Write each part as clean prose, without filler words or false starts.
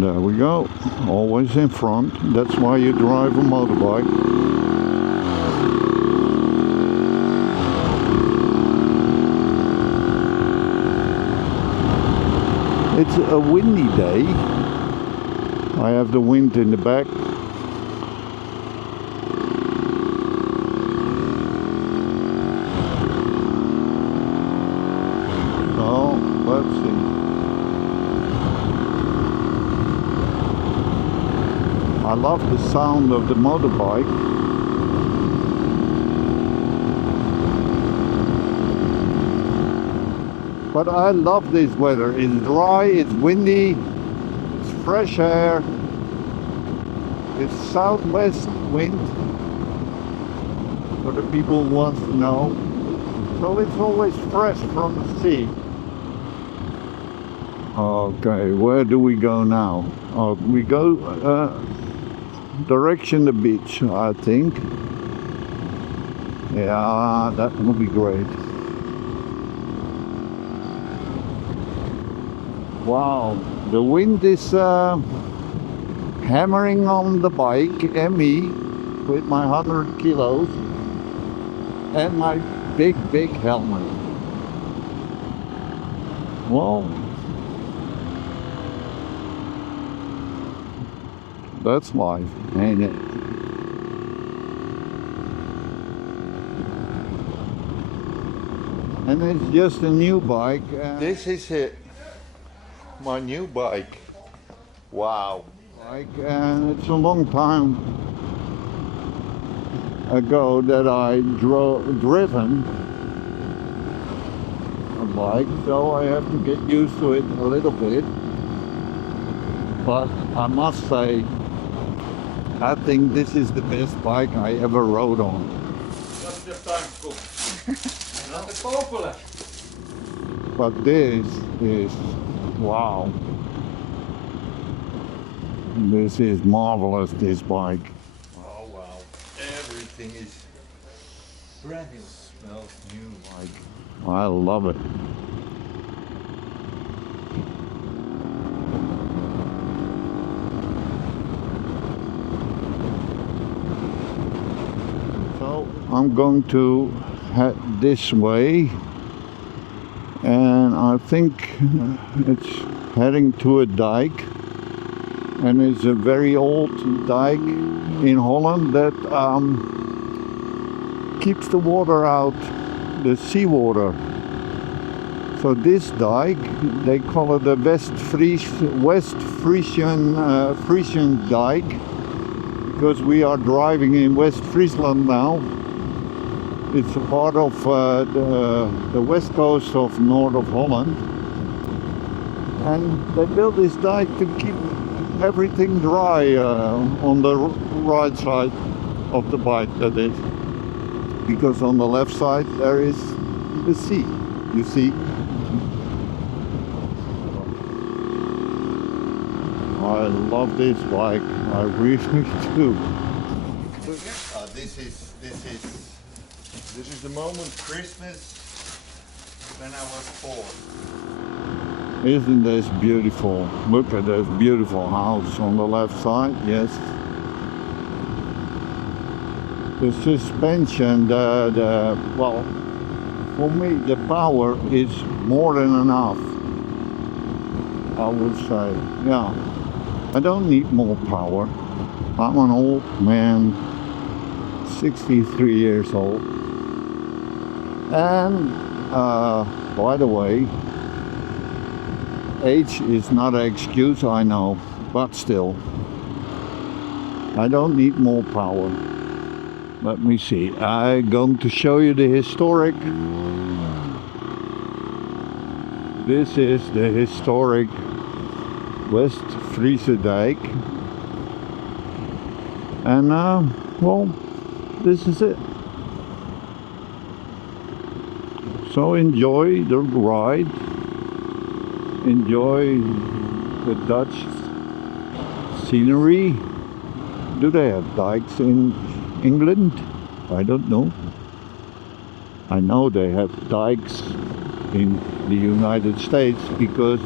There we go. Always in front. That's why you drive a motorbike. It's a windy day. I have the wind in the back. So, let's see. I love the sound of the motorbike. But I love this weather. It's dry, it's windy, it's fresh air, it's southwest wind, for the people who want to know. So it's always fresh from the sea. Okay, where do we go now? We go direction the beach, I think. Yeah, that will be great. Wow, the wind is hammering on the bike and me with my 100 kilos and my big helmet. Well, that's life, ain't it? And it's just a new bike. This is it. My new bike. Wow. And it's a long time ago that I driven a bike, so I have to get used to it a little bit. But I must say, I think this is the best bike I ever rode on. But this is, wow. This is marvelous, this bike. Oh wow. Everything is brand new. Smells new. Like, I love it. So I'm going to head this way. And I think it's heading to a dike, and it's a very old dike in Holland that keeps the water out, the seawater. So this dike, they call it the Frisian dike, because we are driving in West Friesland now. It's a part of the west coast of north of Holland, and they built this dike to keep everything dry on the right side of the bike, that is, because on the left side there is the sea, you see. I love this bike, I really do. This is the moment Christmas when I was 4. Isn't this beautiful? Look at this beautiful house on the left side, yes. The suspension, well, for me the power is more than enough, I would say. Yeah, I don't need more power. I'm an old man, 63 years old. And by the way, age is not an excuse, I know, but still, I don't need more power. Let me see, I'm going to show you the historic. This is the historic West Friese dike. And well, this is it. So enjoy the ride, enjoy the Dutch scenery. Do they have dikes in England? I don't know. I know they have dikes in the United States because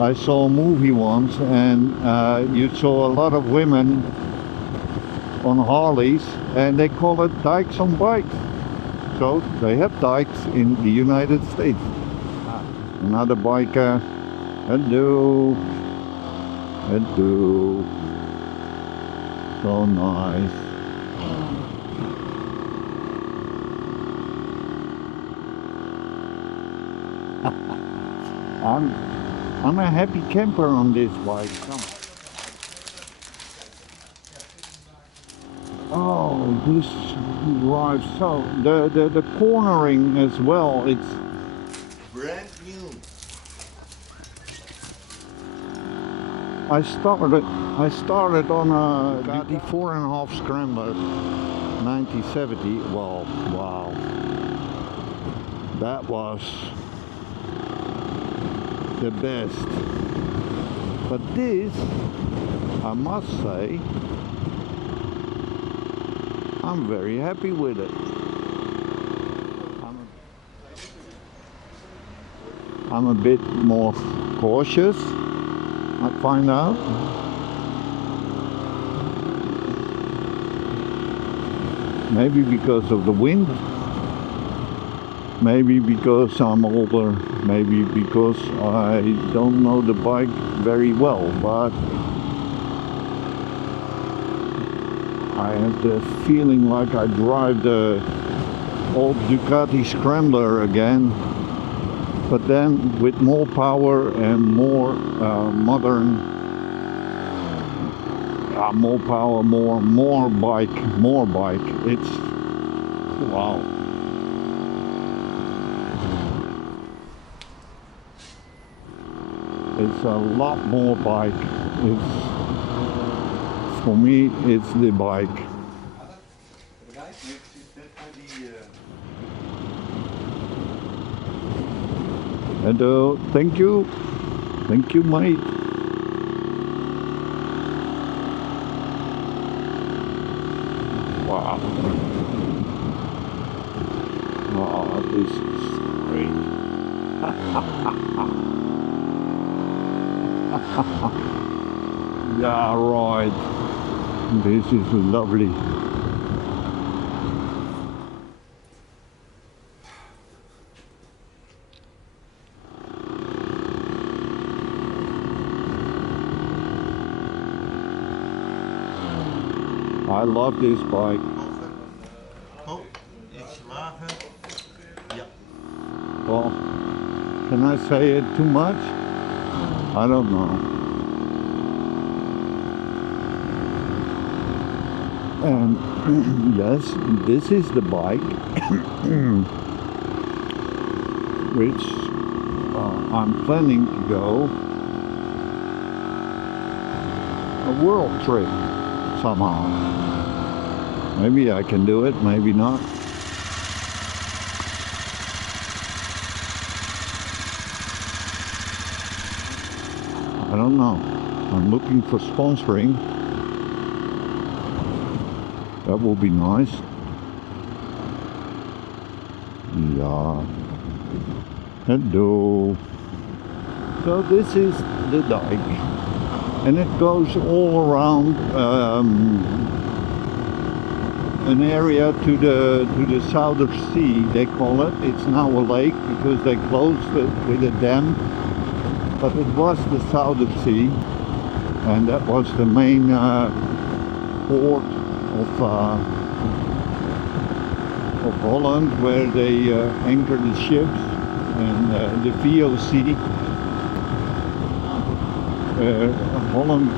I saw a movie once, and you saw a lot of women on Harleys, and they call it dikes on bikes. So they have dikes in the United States. Another biker. Hello. Hello. So nice. I'm a happy camper on this bike. Come on. Oh, this drives so the cornering as well. It's Brand new. I started on a Ducati 4.5 Scrambler 1970. Well, wow, that was the best. But this, I must say, I'm very happy with it. I'm a bit more cautious, I find out. Maybe because of the wind, maybe because I'm older, maybe because I don't know the bike very well, but I have the feeling like I drive the old Ducati Scrambler again, but then with more power and more modern, more power, more bike. It's wow. It's a lot more bike. It's, for me, it's the bike. And thank you, mate. Wow. Oh, this is great. Yeah, right. This is lovely. I love this bike. Oh, iets lager. Ja. Well, can I say it too much? I don't know. And yes, this is the bike which I'm planning to go a world trip somehow. Maybe I can do it, maybe not. I don't know. I'm looking for sponsoring. That will be nice. Yeah. Hello. So this is the dike, and it goes all around an area to the Southern Sea, they call it. It's now a lake because they closed it with a dam, but it was the Southern Sea, and that was the main port of Holland, where they anchor the ships, and the VOC. Holland,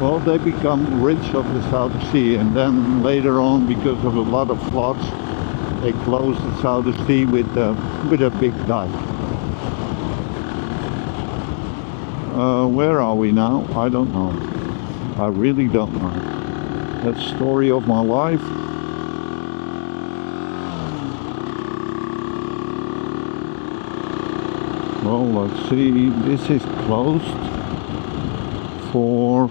well, they become rich of the South Sea, and then later on, because of a lot of floods, they closed the South Sea with a big dike. Where are we now? I don't know. I really don't know. That's the story of my life. Well, let's see. This is closed for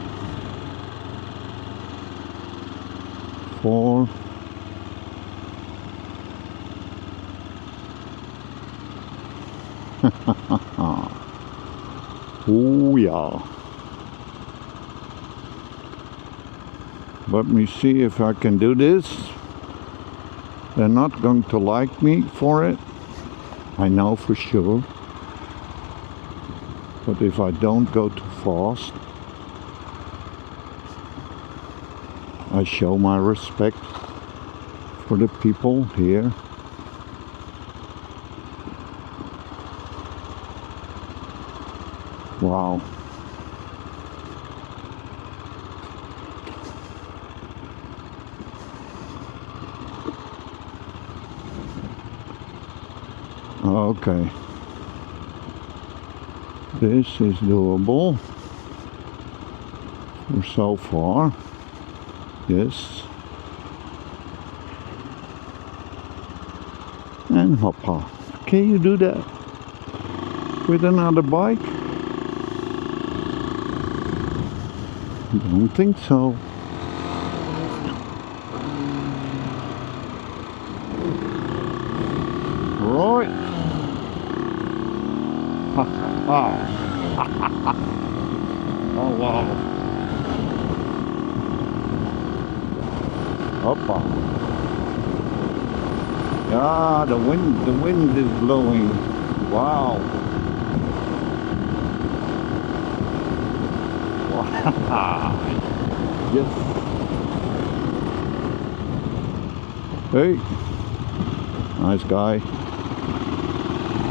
Oh yeah. Let me see if I can do this. They're not going to like me for it. I know for sure. But if I don't go too fast, I show my respect for the people here. Wow. Okay. This is doable for so far. Yes. And hoppa. Can you do that with another bike? Don't think so. Right. Ha ha. Oh wow. Hoppa. Yeah, the wind is blowing. Wow. Yes. Hey. Nice guy.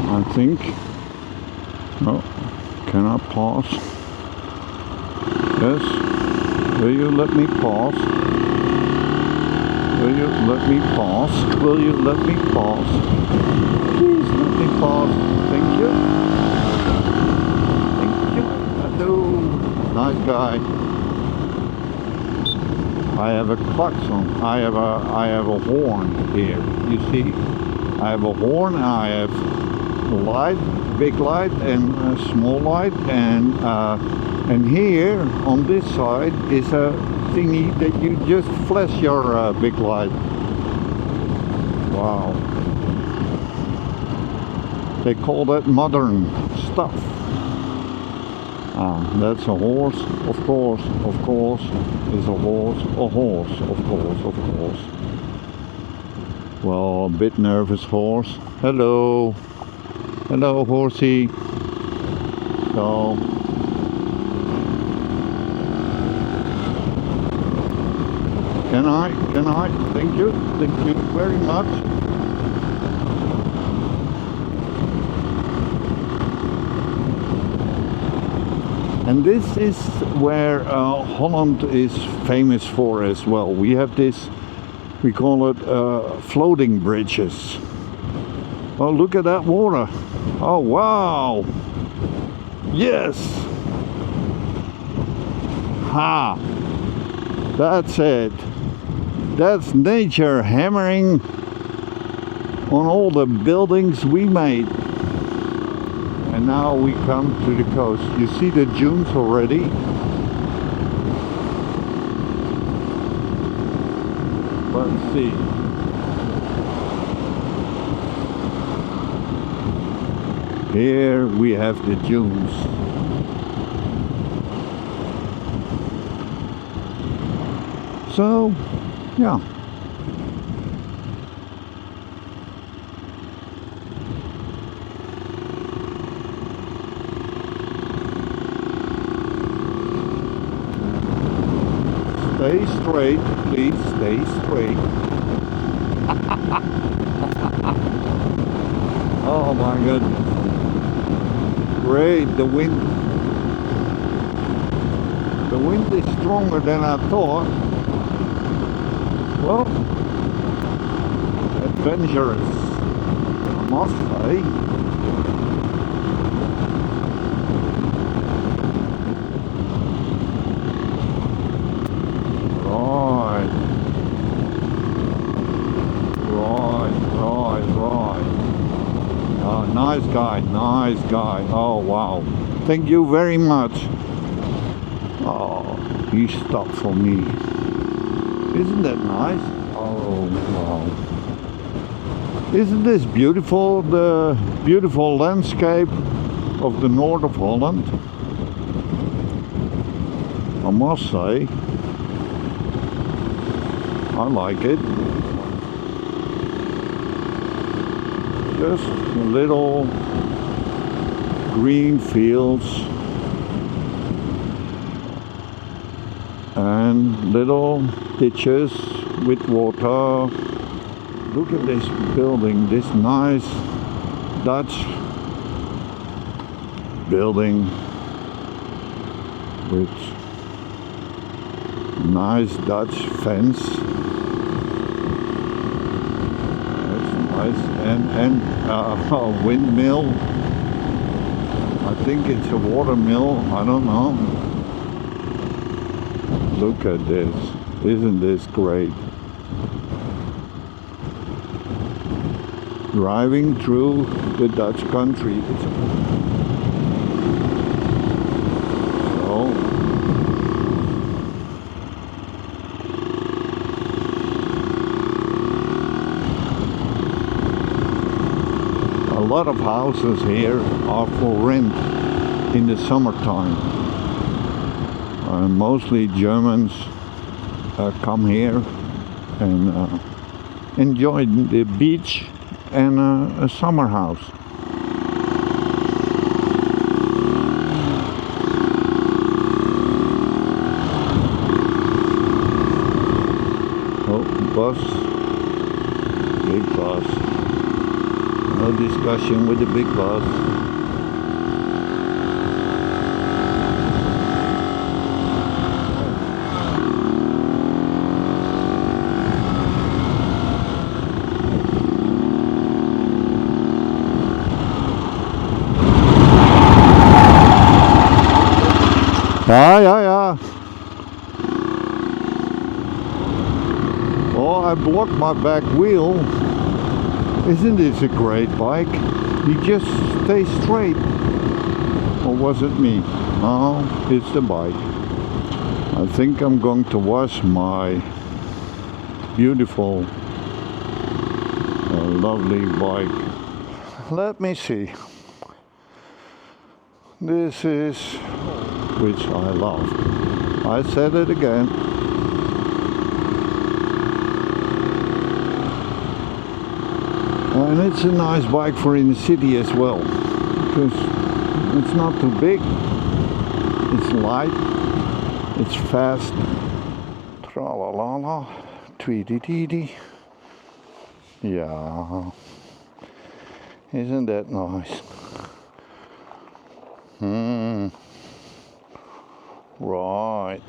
I think. Oh, can I pause? Yes. Will you let me pause? Will you let me pause? Will you let me pause? Please let me pause. Thank you. Thank you. Hello. Nice guy. I have a klaxon. I have a horn here. You see, I have a horn. I have a light, big light, and a small light, and here on this side is a thingy that you just flash your big light. Wow. They call that modern stuff. Ah, that's a horse, of course, is a horse, of course. Well, a bit nervous horse. Hello, horsey. So, can I, thank you very much. And this is where Holland is famous for as well. We have this, we call it floating bridges. Oh, look at that water. Oh, wow. Yes. Ha. That's it. That's nature hammering on all the buildings we made. And now we come to the coast. You see the dunes already? Let's see. Here we have the dunes. So, yeah. Stay straight, please stay straight. Oh my goodness. Great, the wind is stronger than I thought. Well, adventurous, I must say. Nice guy. Oh wow. Thank you very much. Oh, he stopped for me. Isn't that nice? Oh wow. Isn't this beautiful? The beautiful landscape of the north of Holland. must say, I like it. Just little green fields and little ditches with water. Look at this building, this nice Dutch building with nice Dutch fence. That's nice. And a windmill. I think it's a water mill, I don't know. Look at this. Isn't this great? Driving through the Dutch country. So, a lot of houses here are for rent in the summertime. Mostly Germans come here and enjoy the beach and a summer house. Oh, bus, big bus. No discussion with the big bus. Ja. Oh, I blocked my back wheel. Isn't this a great bike? You just stay straight. Or was it me? No, it's the bike. I think I'm going to wash my beautiful, lovely bike. Let me see. This is, which I love. I said it again. And it's a nice bike for in the city as well, because it's not too big, it's light, it's fast. Tra-la-la-la, tweety-teety. Yeah, isn't that nice? Right.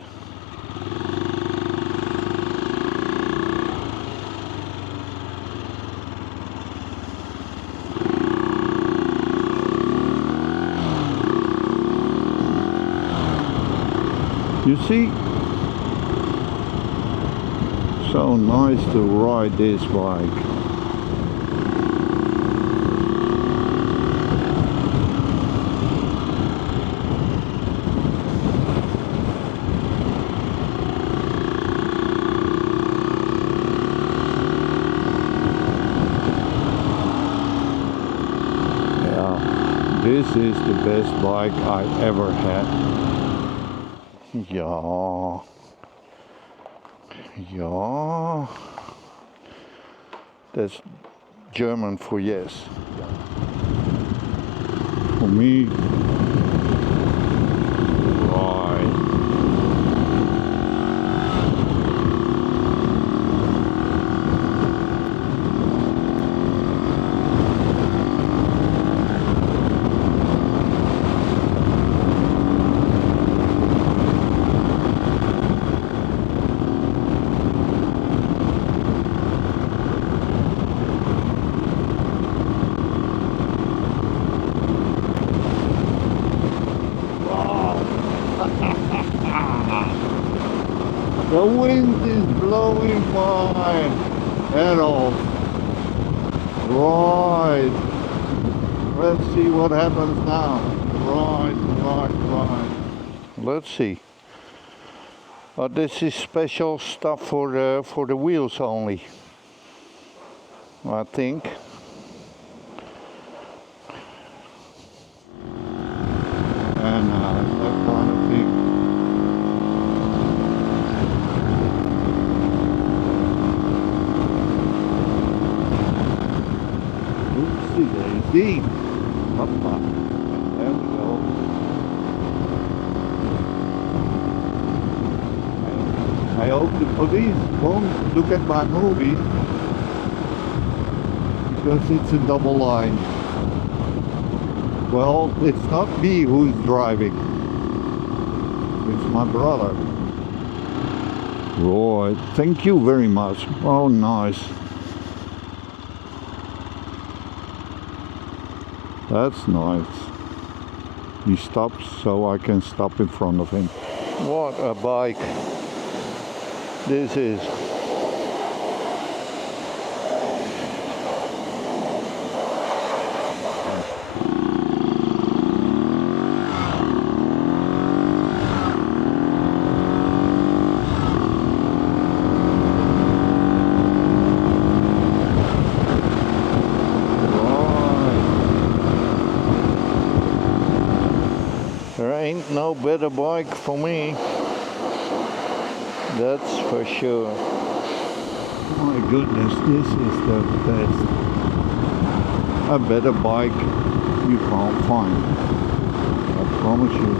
You see, so nice to ride this bike. Yeah, this is the best bike I ever had. Ja. That's German for yes. For me, right. The wind is blowing my head off. Right. Let's see what happens now. Right. Let's see. This is special stuff for the wheels only, I think. And that kind of thing. Daisy. Hoppa. There we go. I hope the police won't look at my movie because it's a double line. Well, it's not me who's driving. It's my brother. Right, thank you very much. Oh, nice. That's nice. He stops so I can stop in front of him. What a bike this is. There ain't no better bike for me, that's for sure. My goodness, this is the best. A better bike you can't find, I promise you.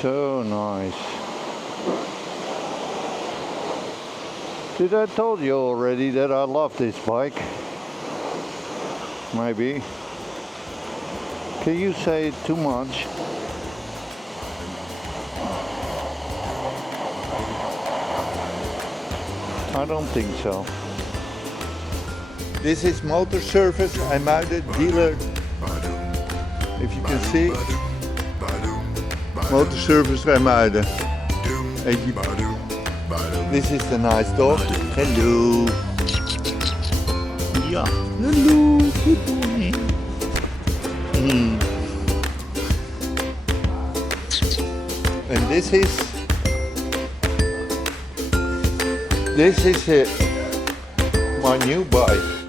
So nice. Did I told you already that I love this bike? Maybe. Can you say too much? I don't think so. This is motor service. I'm out at dealer. If you can see. Motor service Rijmuiden. AJP. This is the nice dog. Hello. Yeah. Hello. Good morning. And this is it. My new bike.